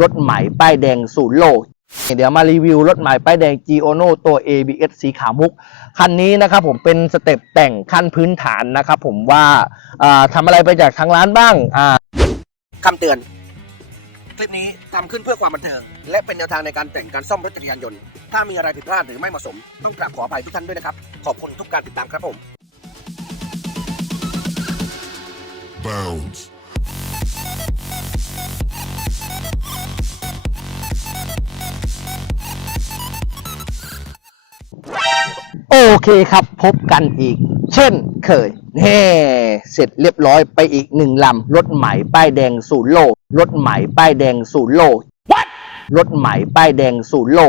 รถใหม่ป้ายแดงศูนย์โลเดี๋ยวมารีวิวรถใหม่ป้ายแดง g o n o ตัว ABS สีขาวมุก คันนี้นะครับผมเป็นสเต็ปแต่งขั้นพื้นฐานนะครับผมว่าอ่าทำอะไรไปจากทางร้านบ้างอ่าคำเตือน คลิปนี้ทำขึ้นเพื่อความบันเทิง และเป็นแนวทางในการแต่งการซ่อมรถจักรยานยนต์ ถ้ามีอะไรผิดพลาดหรือไม่เหมาะสม ต้องกราบขออภัยทุกท่านด้วยนะครับ ขอบคุณทุกการติดตามครับผม Bounds. เคครับพบกันอีก เช่นเคยเน่เสร็จเรียบร้อยไปอีกหนึ่งลำรถใหม่ป้ายแดงศูนย์โลรถใหม่ป้ายแดงศูนย์โล What? รถใหม่ป้ายแดงศูนย์โล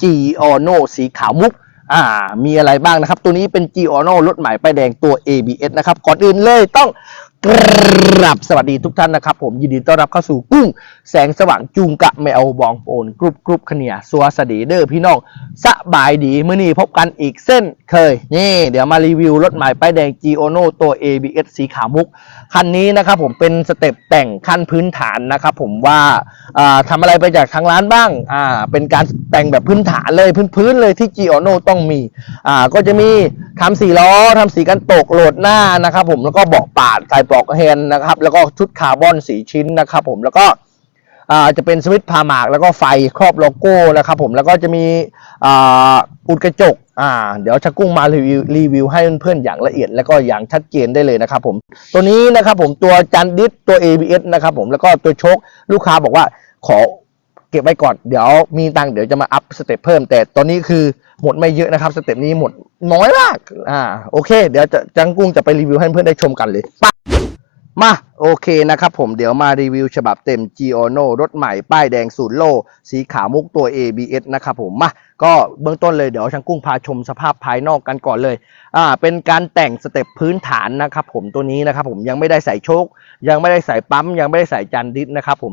G o n o สีขาวมุกอ่า มีอะไรบ้างนะครับ ตัวนี้เป็น G o n o รถใหม่ป้ายแดงตัว ABS นะครับ ก่อนอื่นเลยต้อง กราบสวัสดีทุกท่านนะครับ ผมยินดีต้อนรับเข้าสู่กุ้ง แสงสว่างจุงกะไม่เอาบองโอนกรุบกรุบขเนียสัวสดีเดอร์พี่น้องสบายดีเมื่อนี้พบกันอีกเส้นเคย นี่ เดี๋ยวมารีวิวรถใหม่ป้ายแดง g o n o ตัว ABS สีขาวมุก คันนี้นะครับผมเป็นสเต็ปแต่งขั้นพื้นฐานนะครับผมว่าอ่าทำอะไรไปจากทางร้านบ้างอ่าเป็นการแต่งแบบพื้นฐานเลยพื้นๆเลยที่ g o n o ต้องมีอ่าก็จะมีทำสีล้อทำสีกันตกโหลดหน้านะครับผมแล้วก็เบาะปาดใส่ปลอกแฮนด์นะครับ แล้วก็ชุดคาร์บอนสีชิ้นนะครับ ผมแล้วก็จะเป็นสวิตช์พาหมากแล้วก็ไฟครอบโลโก้นะครับผมแล้วก็จะมีอุดกระจกอ่าเดี๋ยวชักกุ้งมารีวิวรีวิวให้เพื่อนๆอย่างละเอียด แล้วก็อย่างชัดเจนได้เลยนะครับผมตัวนี้นะครับผมตัวจันดิสตัว ABS นะครับผมแล้วก็ตัวโชคลูกค้าบอกว่าขอเก็บไว้ก่อนเดี๋ยวมีตังเดี๋ยวจะมาอัพสเต็ปเพิ่ม แต่ตอนนี้คือหมดไม่เยอะนะครับสเต็ปนี้หมดน้อยมากอ่าโอเค เดี๋ยวจะจังกุ้งจะไปรีวิวให้เพื่อนๆได้ชมกันเลยไป มาโอเคนะครับผมเดี๋ยวมารีวิวฉบับเต็ม g i o n o รถใหม่ ป้ายแดงศูนย์โล สีขาวมุกตัว ABS นะครับผมมาก็เบื้องต้นเลยเดี๋ยวช่างกุ้งพาชมสภาพภายนอกกันก่อนเลยอ่าเป็นการแต่งสเต็ปพื้นฐานนะครับผมตัวนี้นะครับผมยังไม่ได้ใส่โชค ยังไม่ได้ใส่ปั๊ม ยังไม่ได้ใส่จันดิสนะครับผม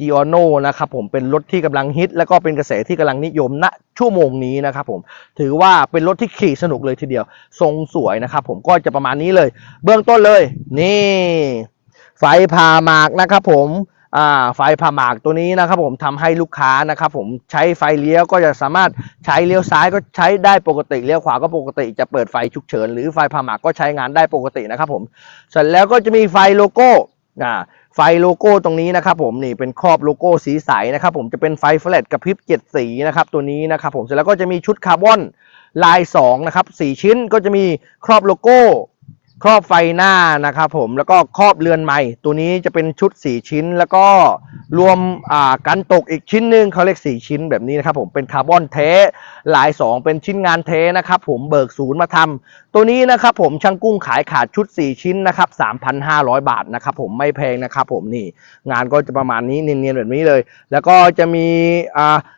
g o n o นะครับผมเป็นรถที่กำลังฮิต แล้วก็เป็นกระแสที่กำลังนิยมณชั่วโมงนี้นะครับผมถือว่าเป็นรถที่ขี่สนุกเลยทีเดียว ทรงสวยนะครับผมก็จะประมาณนี้เลย เบื้องต้นเลย นี่ ไฟผ่าหมากนะครับผมอ่าไฟผ่าหมากตัวนี้นะครับผมทำให้ลูกค้านะครับผมใช้ไฟเลี้ยวก็จะสามารถใช้เลี้ยวซ้ายก็ใช้ได้ปกติเลี้ยวขวาก็ปกติจะเปิดไฟฉุกเฉิน หรือไฟผ่าหมากก็ใช้งานได้ปกตินะครับผมเสร็จแล้วก็จะมีไฟโลโก้อ่า ไฟโลโก้ตรงนี้นะครับผมนี่เป็นครอบโลโก้สีใสนะครับผมจะเป็นไฟแฟลชกระพริบเจ็ดสีนะครับตัวนี้นะครับผมเสร็จแล้วก็จะมีชุดคาร์บอนลาย2นะครับสี่ชิ้นก็จะมีครอบโลโก้ ครอบไฟหน้านะครับผมแล้วก็ครอบเรือนใหม่ ตัวนี้จะเป็นชุด 4 ชิ้นแล้วก็รวมกันตกอีกชิ้นหนึ่งเขาเรียก4ชิ้นแบบนี้นะครับผมเป็นคาร์บอนเทลาย 2 เป็นชิ้นงานเทนะครับผมเบิกศูนย์มาทำตัวนี้นะครับผมช่างกุ้งขายขาดชุด 4 ชิ้นนะครับ3,500 บาทนะครับผมไม่แพงนะครับผมนี่งานก็จะประมาณนี้เนียนๆแบบนี้เลย แล้วก็จะมี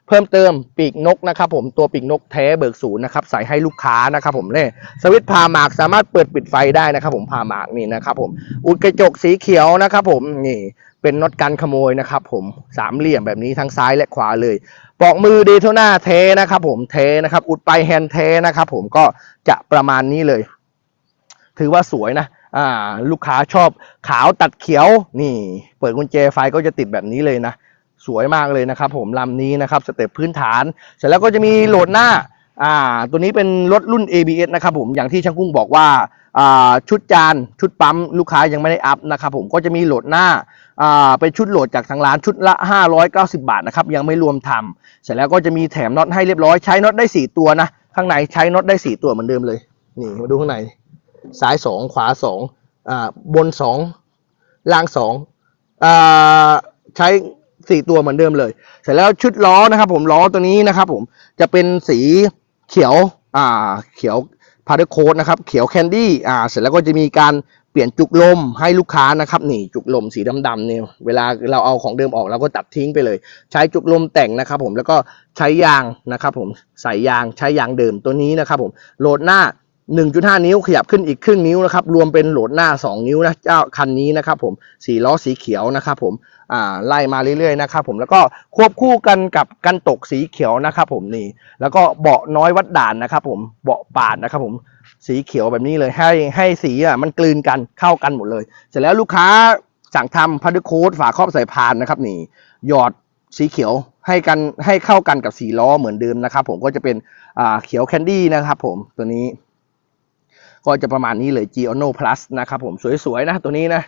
เพิ่มเติมปีกนกนะครับผมตัวปีกนกแท้เบิกศูนย์นะครับใส่ให้ลูกค้านะครับผมเนี่สวิตช์พาหมากสามารถเปิดปิดไฟได้นะครับผมพาหมากนี่นะครับผมอุดกระจกสีเขียวนะครับผมนี่ เป็นน็อตกันขโมยนะครับผมสามเหลี่ยมแบบนี้ทั้งซ้ายและขวาเลยปอกมือเดโทนาเทนะครับผมเทนะครับ อุดไปแฮนเทนะครับผมก็จะประมาณนี้เลย ถือว่าสวยนะอ่าลูกค้าชอบขาวตัดเขียวนี่ เปิดกุญแจไฟก็จะติดแบบนี้เลยนะ สวยมากเลยนะครับผมลำนี้นะครับสเต็ปพื้นฐาน เสร็จแล้วก็จะมีโหลดหน้า อ่าตัวนี้เป็นรถรุ่น ABS นะครับผมอย่างที่ช่างกุ้งบอกว่าอ่าชุดจานชุดปั๊มลูกค้ายังไม่ได้อัพนะครับผมก็จะมีโหลดหน้าอ่าเป็นชุดโหลดจากทางร้านชุดละ 590 บาทนะครับยังไม่รวมทำเสร็จแล้วก็จะมีแถมน็อตให้เรียบร้อยใช้น็อตได้ 4 ตัวนะข้างในใช้น็อตได้ 4 ตัวเหมือนเดิมเลยนี่มาดูข้างในซ้ายสองขวาสองอ่าบนสองล่างสองอ่าใช้สี่ตัวเหมือนเดิมเลย เสร็จแล้วชุดล้อนะครับผมล้อตัวนี้นะครับผมจะเป็นสี เขียวอ่าเขียวพาร์ทโค้ดนะครับเขียวแคนดี้อ่าเสร็จแล้วก็จะมีการเปลี่ยนจุกลมให้ลูกค้านะครับนี่จุกลมสีดำๆเนี่ยเวลาเราเอาของเดิมออกเราก็ตัดทิ้งไปเลย ใช้จุกลมแต่งนะครับผมแล้วก็ใช้ยางนะครับผมใส่ยางใช้ยางเดิมตัวนี้นะครับผมโหลดหน้า 1.5 นิ้วขยับขึ้นอีกครึ่งนิ้วนะครับ รวมเป็นโหลดหน้า 2 นิ้วนะเจ้าคันนี้นะครับผมสีล้อสีเขียวนะครับผมอ่าไล่มาเรื่อยๆนะครับผมแล้วก็ควบคู่กันกับกันตกสีเขียวนะครับผมนี่ แล้วก็เบาะน้อยวัดด่านนะครับผมเบาะปาดนะครับผมสีเขียวแบบนี้เลยให้ให้สีอะมันกลืนกันเข้ากันหมดเลย เสร็จแล้วลูกค้าสั่งทำพัดโค้ดฝาครอบสายพานนะครับนี่หยอดสีเขียวให้กันให้เข้ากันกับสีล้อเหมือนเดิมนะครับผมก็จะเป็นอ่าเขียวแคนดี้นะครับผมตัวนี้ ก็จะประมาณนี้เลย g i o n o Plus นะครับผมสวยๆนะตัวนี้นะ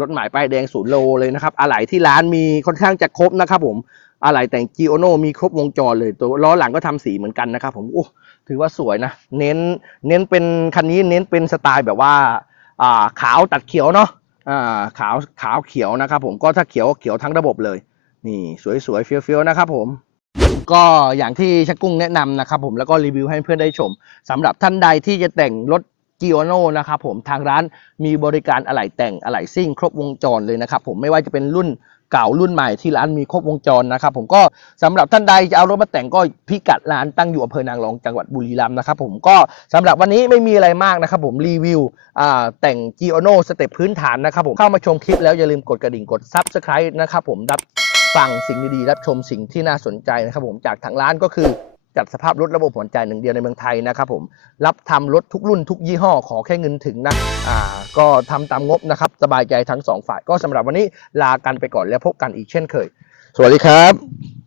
รถหมายป้ายแดงศูนย์โลเลยนะครับอะไหล่ที่ร้านมีค่อนข้างจะครบนะครับผมอะไหล่แต่ง g i o n o มีครบวงจรเลย ตัวล้อหลังก็ทำสีเหมือนกันนะครับผมโอ้ถือว่าสวยนะ เน้นเน้นเป็นคันนี้เน้นเป็นสไตล์แบบว่าขาวตัดเขียวเนาะขาวขาวเขียวนะครับผมก็ถ้าเขียวเขียวทั้งระบบเลย นี่สวยๆเฟี้ยวๆนะครับผมก็อย่างที่ชักกุ้งแนะนำนะครับผมแล้วก็รีวิวให้เพื่อนได้ชมสำหรับท่านใดที่จะแต่งรถ g i o n o นะครับผมทางร้านมีบริการอะไหล่แต่งอะไหล่ซิ่ง ครบวงจรเลยนะครับผมไม่ว่าจะเป็นรุ่นเก่ารุ่นใหม่ที่ร้านมีครบวงจรนะครับผมก็สำหรับท่านใดจะเอารถมาแต่งก็พิกัดร้านตั้งอยู่อำเภอนางรองจังหวัดบุรีรัมย์นะครับผมก็สำหรับวันนี้ไม่มีอะไรมากนะครับผมรีวิวแต่ง g i o n o สเต็ปพื้นฐานนะครับผมเข้ามาชมคลิปแล้วอย่าลืมกดกระดิ่งกด Subscribe นะครับผมรับฟังสิ่งดีๆรับชมสิ่งที่น่าสนใจนะครับผมจากทางร้านก็คือ จัดสภาพรถระบบผ่อนจ่ายหนึ่งเดียวในเมืองไทยนะครับผมรับทำรถทุกรุ่นทุกยี่ห้อขอแค่เงินถึงนะอ่าก็ทำตามงบนะครับสบายใจทั้งสองฝ่ายก็สำหรับวันนี้ลากันไปก่อนแล้วพบกันอีกเช่นเคย สวัสดีครับ